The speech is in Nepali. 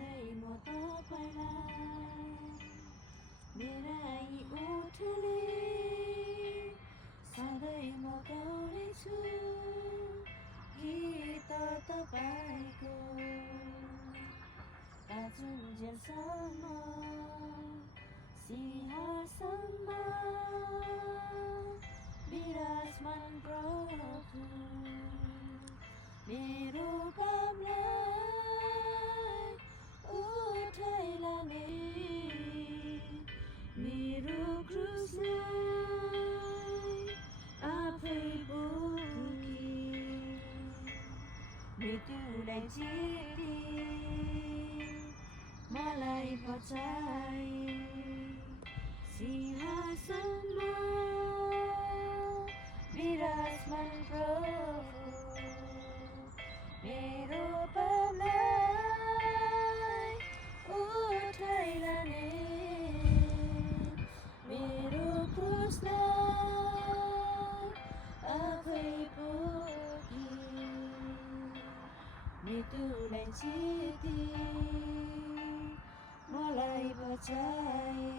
सधैँ म तपाईँलाई मेरा यी ओठले सधैँ म गाउनेछु गीत तपाईँको बाँचुन्जेलसम्म सिंहासनमा विराजमान प्रभु मेरो पापलाई उठाइ लाने मेरो क्रुसलाई आफै बोकी मृत्युलाई जिती मलाई बचाई सिंहासनमा विराजमान प्रभु मेरो पापलाई उठाइ लाने मेरो क्रुसलाई आफै बोकी मृत्युलाई जिती मलाई बचाए।